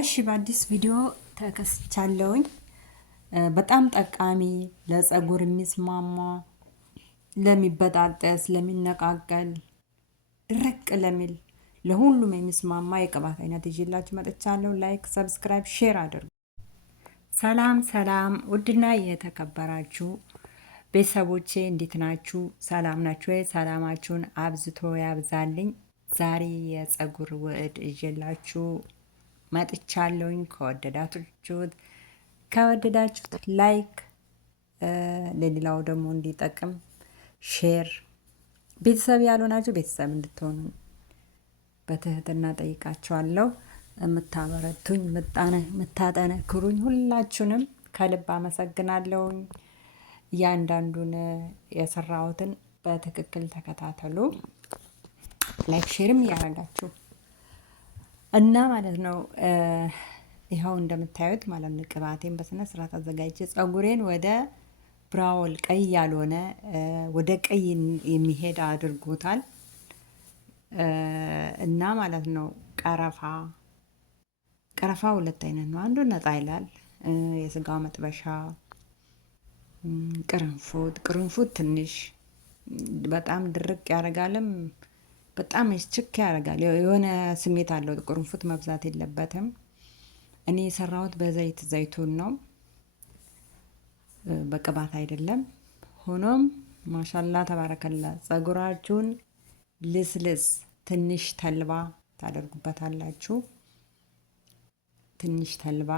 እሺ በአዲስ ቪዲዮ ተከስቻለሁኝ። በጣም ጠቃሚ ለፀጉር የሚስማማ ለሚበጣጠስ ለሚነቃቀል ድርቅ ለሚል ለሁሉም የሚስማማ የቅባት አይነት ይዤላችሁ መጥቻለሁ። ላይክ ሰብስክራይብ ሼር አድርጉ። ሰላም ሰላም ውድና የተከበራችሁ ቤተሰቦቼ እንዴት ናችሁ? ሰላም ናችሁ ወይ? ሰላማችሁን አብዝቶ ያብዛልኝ። ዛሬ የፀጉር ውህድ ይዤላችሁ መጥቻለሁኝ። ከወደዳችሁት ላይክ፣ ለሌላው ደግሞ እንዲጠቅም ሼር፣ ቤተሰብ ያልሆናችሁ ቤተሰብ እንድትሆኑ በትህትና ጠይቃችኋለሁ። የምታበረቱኝ የምታጠነክሩኝ ሁላችሁንም ከልብ አመሰግናለሁኝ። እያንዳንዱን የሰራሁትን በትክክል ተከታተሉ። ላይክ ሼርም እያደረጋችሁ እና ማለት ነው። ይኸው እንደምታዩት ማለት ነው ቅባቴን በስነ ስርዓት አዘጋጅቼ ፀጉሬን ወደ ብራውል ቀይ ያልሆነ ወደ ቀይ የሚሄድ አድርጎታል። እና ማለት ነው ቀረፋ ሁለት አይነት ነው። አንዱ ነጣ ይላል፣ የስጋ መጥበሻ። ቅርንፉድ ትንሽ በጣም ድርቅ ያደርጋልም፣ በጣም ችክ ያደርጋል። የሆነ ስሜት አለው። ቅርንፉድ መብዛት የለበትም። እኔ የሰራሁት በዘይት ዘይቱን ነው፣ በቅባት አይደለም። ሆኖም ማሻላ ተባረከላ። ፀጉራችሁን ልስልስ ትንሽ ተልባ ታደርጉበታላችሁ። ትንሽ ተልባ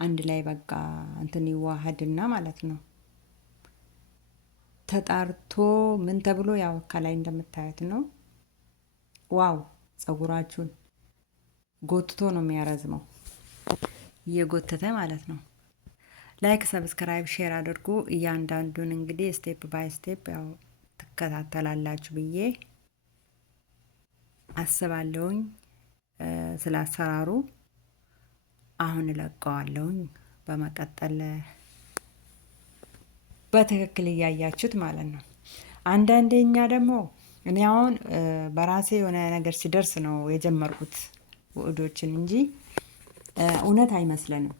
አንድ ላይ በቃ እንትን ይዋሃድና ማለት ነው ተጣርቶ ምን ተብሎ ያው ከላይ እንደምታዩት ነው። ዋው ፀጉራችሁን ጎትቶ ነው የሚያረዝመው፣ እየጎተተ ማለት ነው። ላይክ ሰብስክራይብ ሼር አድርጉ። እያንዳንዱን እንግዲህ ስቴፕ ባይ ስቴፕ ያው ትከታተላላችሁ ብዬ አስባለሁኝ። ስለ አሰራሩ አሁን እለቀዋለሁኝ። በመቀጠል በትክክል እያያችሁት ማለት ነው። አንዳንዴኛ ደግሞ እኔ አሁን በራሴ የሆነ ነገር ሲደርስ ነው የጀመርኩት ውህዶችን እንጂ እውነት አይመስለንም።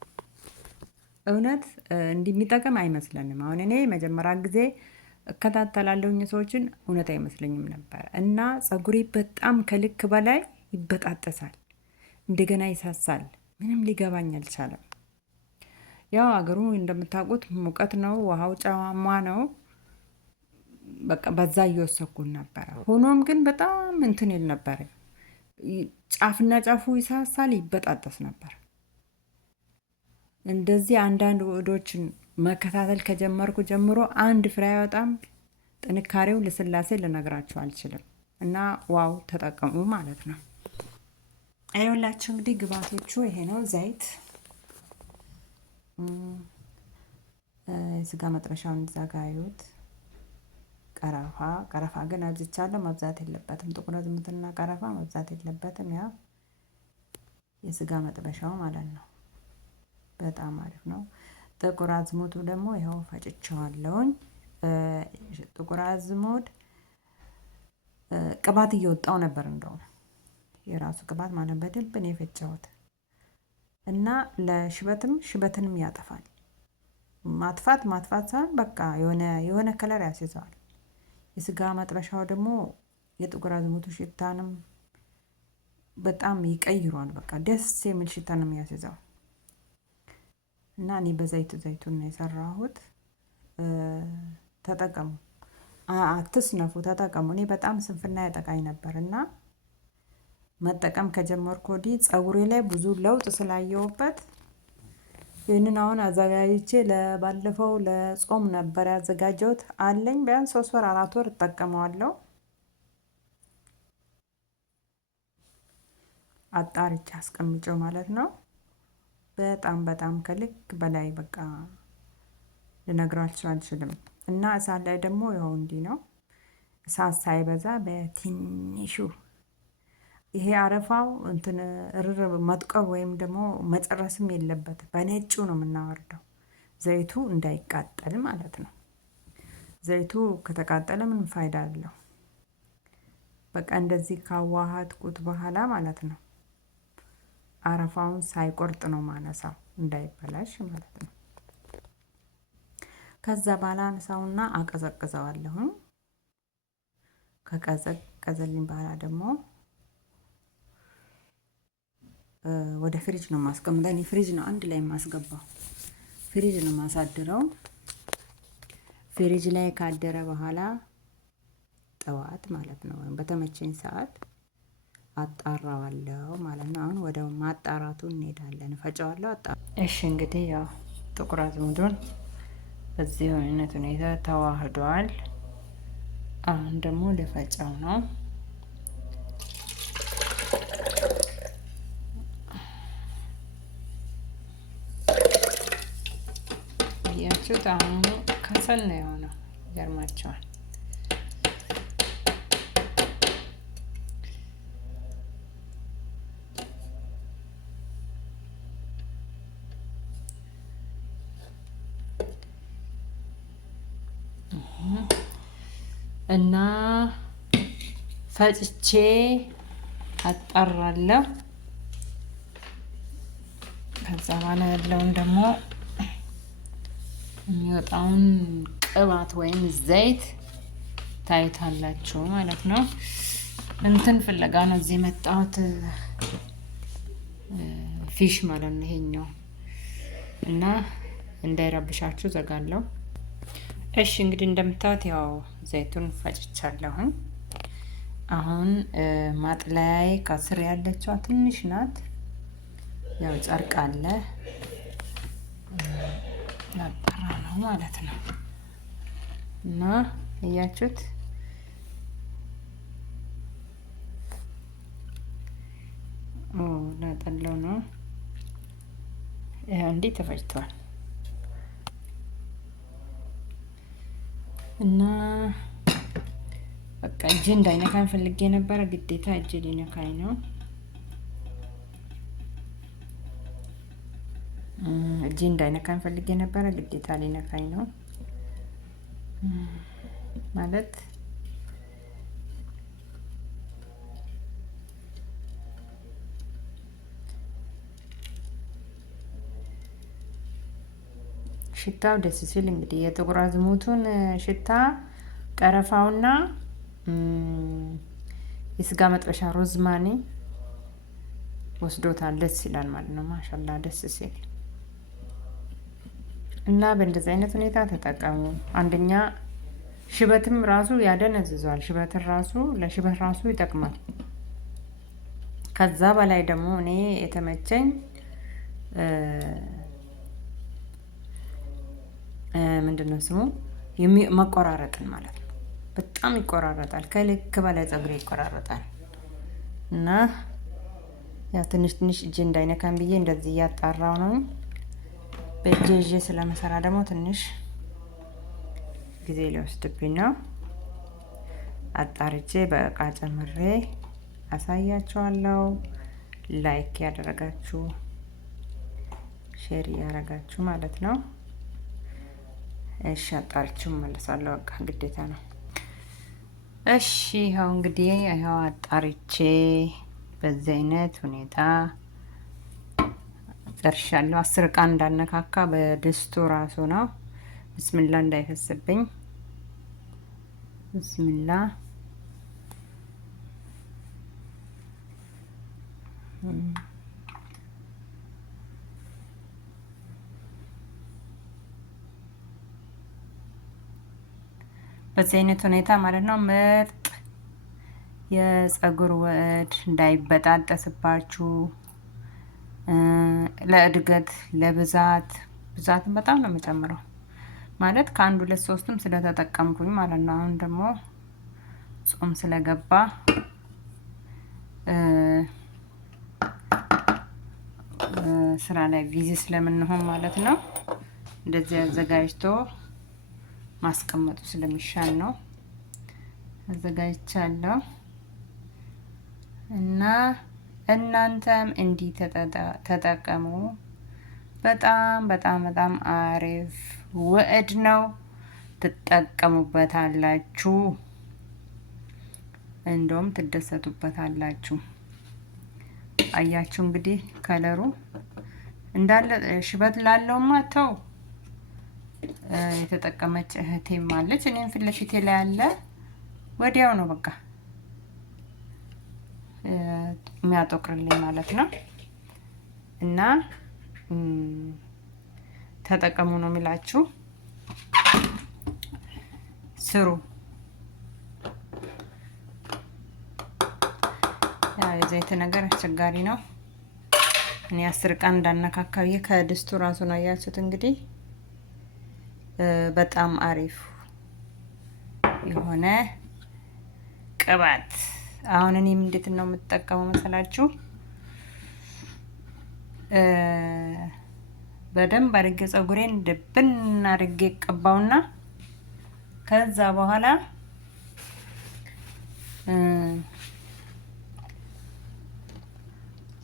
እውነት እንዲህ የሚጠቅም አይመስለንም። አሁን እኔ መጀመሪያ ጊዜ እከታተላለሁኝ ሰዎችን እውነት አይመስለኝም ነበር። እና ፀጉሬ በጣም ከልክ በላይ ይበጣጠሳል፣ እንደገና ይሳሳል። ምንም ሊገባኝ አልቻለም። ያው አገሩ እንደምታውቁት ሙቀት ነው፣ ውሃው ጨዋማ ነው። በቃ በዛ እየወሰኩን ነበረ። ሆኖም ግን በጣም እንትን ይል ነበር። ጫፍና ጫፉ ይሳሳል፣ ይበጣጠስ ነበር። እንደዚህ አንዳንድ ውህዶችን መከታተል ከጀመርኩ ጀምሮ አንድ ፍሬ አይወጣም። ጥንካሬው ልስላሴ ልነግራችሁ አልችልም። እና ዋው ተጠቀሙ ማለት ነው። አይወላችሁ እንግዲህ ግብአቶቹ ይሄ ነው። ዘይት፣ ስጋ መጥበሻውን ዘጋዩት። ቀረፋ ግን አብዝቻለሁ፣ መብዛት የለበትም። ጥቁር አዝሙድና ቀረፋ መብዛት የለበትም። ያ የስጋ መጥበሻው ማለት ነው። በጣም አሪፍ ነው። ጥቁር አዝሙዱ ደግሞ ይኸው ፈጭቸዋለሁኝ። ጥቁር አዝሙድ ቅባት እየወጣው ነበር፣ እንደውም የራሱ ቅባት ማለት በደንብ ነው የፈጨሁት። እና ሽበትንም ያጠፋል። ማጥፋት ሳይሆን በቃ የሆነ ከለር ያስይዘዋል። የስጋ መጥበሻው ደግሞ የጥቁር አዝሙዱ ሽታንም በጣም ይቀይሯል። በቃ ደስ የሚል ሽታ ነው የሚያስይዘው። እና እኔ ዘይቱን ነው የሰራሁት። ተጠቀሙ፣ አትስነፉ፣ ተጠቀሙ። እኔ በጣም ስንፍና ያጠቃኝ ነበር እና መጠቀም ከጀመርኩ ወዲህ ፀጉሬ ላይ ብዙ ለውጥ ስላየሁበት ይህንን አሁን አዘጋጅቼ ባለፈው ለጾም ነበር ያዘጋጀሁት። አለኝ ቢያንስ 3 ወር 4 ወር እጠቀመዋለሁ። አጣርቼ አስቀምጬው ማለት ነው። በጣም ከልክ በላይ በቃ ልነግራችሁ አልችልም። እና እሳት ላይ ደግሞ ያው እንዲህ ነው፣ እሳት ሳይበዛ በትንሹ። ይሄ አረፋው እንትን መጥቀብ ወይም ደግሞ መጨረስም የለበት፣ በነጩ ነው የምናወርደው፣ ዘይቱ እንዳይቃጠል ማለት ነው። ዘይቱ ከተቃጠለ ምን ፋይዳ አለው? በቃ እንደዚህ ካዋሃድኩት በኋላ ማለት ነው አረፋውን ሳይቆርጥ ነው ማነሳው እንዳይበላሽ ማለት ነው። ከዛ በኋላ አነሳውና አቀዘቅዘዋለሁ። ከቀዘቀዘልኝ በኋላ ደግሞ ወደ ፍሪጅ ነው ማስቀምጠው። እኔ ፍሪጅ ነው አንድ ላይ የማስገባው፣ ፍሪጅ ነው ማሳድረው። ፍሪጅ ላይ ካደረ በኋላ ጠዋት ማለት ነው ወይም በተመቸኝ ሰዓት አጣራዋለሁ ማለት ነው። አሁን ወደ ማጣራቱ እንሄዳለን። ፈጨዋለሁ። እሺ እንግዲህ ያው ጥቁር አዝሙዱን በዚህ አይነት ሁኔታ ተዋህዷል። አሁን ደግሞ ልፈጨው ነው። ያችሁት አሁን ከሰል ነው የሆነው። ይገርማቸዋል። እና ፈጭቼ አጣራለሁ። ከዛ በኋላ ያለውን ደግሞ የሚወጣውን ቅባት ወይም ዘይት ታይታላችሁ ማለት ነው። እንትን ፍለጋ ነው እዚህ የመጣሁት፣ ፊሽ ማለት ነው ይሄኛው። እና እንዳይረብሻችሁ ዘጋለሁ። እሺ እንግዲህ እንደምታዩት ያው ዘይቱን ፈጭቻለሁኝ። አሁን ማጥለያዬ ከስር ያለችዋ ትንሽ ናት። ያው ጨርቅ አለ ያጠራ ነው ማለት ነው። እና እያችሁት ላጠለው ነው። እንዲህ ተፈጭቷል። እና በቃ እጅ እንዳይነካኝ ፈልጌ ነበረ። ግዴታ እጅ ሊነካኝ ነው። እጅ እንዳይነካኝ ፈልጌ ነበረ። ግዴታ ሊነካኝ ነው ማለት ሽታው ደስ ሲል እንግዲህ የጥቁር አዝሙቱን ሽታ ቀረፋውና የስጋ መጥበሻ ሮዝማኒ ወስዶታል። ደስ ይላል ማለት ነው። ማሻላ ደስ ሲል እና በእንደዚህ አይነት ሁኔታ ተጠቀሙ። አንደኛ ሽበትም ራሱ ያደነዝዟል። ሽበትን ራሱ ለሽበት ራሱ ይጠቅማል። ከዛ በላይ ደግሞ እኔ የተመቸኝ ምንድነው ስሙ መቆራረጥን ማለት ነው። በጣም ይቆራረጣል። ከልክ በላይ ፀጉሬ ይቆራረጣል። እና ያው ትንሽ ትንሽ እጄ እንዳይነካን ብዬ እንደዚህ እያጣራው ነው። በእጄ ይዤ ስለመሰራ ደግሞ ትንሽ ጊዜ ሊወስድብኝ ነው። አጣርቼ በእቃ ጨምሬ አሳያችኋለሁ። ላይክ ያደረጋችሁ ሼር ያደረጋችሁ ማለት ነው። እሺ አጣርቼው እመለሳለሁ። በቃ ግዴታ ነው። እሺ ይኸው እንግዲህ ይኸው አጣርቼ በዚህ አይነት ሁኔታ ጨርሻለሁ። 10 ዕቃ እንዳነካካ በድስቱ ራሱ ነው። ብስሚላ እንዳይፈስብኝ። ብስሚላ በዚህ አይነት ሁኔታ ማለት ነው። ምርጥ የፀጉር ውህድ እንዳይበጣጠስባችሁ ለእድገት ብዛትን በጣም ነው የምጨምረው ማለት ከ1 2 3ም ስለተጠቀምኩኝ ማለት ነው። አሁን ደግሞ ጾም ስለገባ ስራ ላይ ቢዚ ስለምንሆን ማለት ነው እንደዚህ አዘጋጅቶ ማስቀመጡ ስለሚሻል ነው አዘጋጅቻለሁ። እና እናንተም እንዲህ ተጠቀሙ። በጣም በጣም በጣም አሪፍ ውህድ ነው። ትጠቀሙበታላችሁ፣ እንደውም ትደሰቱበታላችሁ። አያችሁ እንግዲህ ከለሩ እንዳለ ሽበት ላለውማ ተው የተጠቀመች እህቴም አለች። እኔም ፊት ለፊቴ ላይ ያለ ወዲያው ነው በቃ የሚያጠቁርልኝ ማለት ነው። እና ተጠቀሙ ነው የሚላችሁ። ስሩ። ያው የዘይት ነገር አስቸጋሪ ነው። እኔ 10 ቀን እንዳነካካው ከድስቱ ራሱን አያችሁት እንግዲህ በጣም አሪፍ የሆነ ቅባት። አሁን እኔም እንዴት ነው የምጠቀመው መሰላችሁ? በደንብ አድርጌ ፀጉሬን ድብን አድርጌ ቀባውና ከዛ በኋላ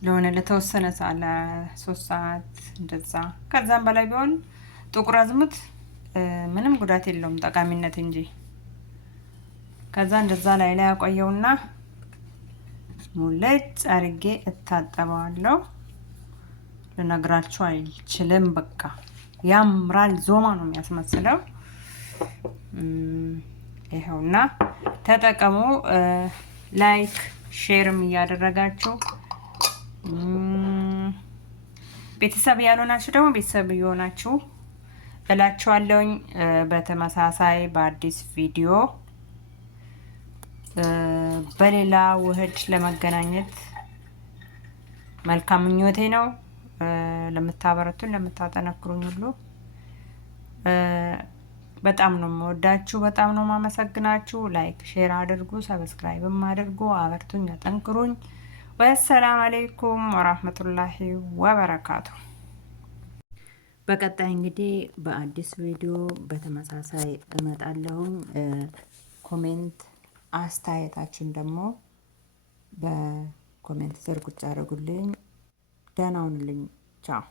ለሆነ ለተወሰነ ሰዓት ለ3 ሰዓት እንደዛ ከዛም በላይ ቢሆን ጥቁር አዝሙድ ምንም ጉዳት የለውም ጠቃሚነት እንጂ። ከዛ እንደዛ ላይ ያቆየውና ሙለጭ አድርጌ እታጠበዋለሁ። ልነግራችሁ አልችልም። በቃ ያምራል። ዞማ ነው የሚያስመስለው። ይኸውና ተጠቀሙ። ላይክ ሼርም እያደረጋችሁ ቤተሰብ ያልሆናችሁ ደግሞ ቤተሰብ እየሆናችሁ እላችኋለሁኝ። በተመሳሳይ በአዲስ ቪዲዮ በሌላ ውህድ ለመገናኘት መልካም ምኞቴ ነው። ለምታበረቱን ለምታጠነክሩኝ ሁሉ በጣም ነው የምወዳችሁ፣ በጣም ነው የማመሰግናችሁ። ላይክ ሼር አድርጉ፣ ሰብስክራይብም አድርጉ። አበርቱኝ፣ አጠንክሩኝ። ወሰላም አለይኩም ወራህመቱላሂ ወበረካቱ። በቀጣይ እንግዲህ በአዲስ ቪዲዮ በተመሳሳይ እመጣለሁ። ኮሜንት አስተያየታችን ደግሞ በኮሜንት ስር ቁጭ አድርጉልኝ። ደህና ሁኑልኝ። ቻው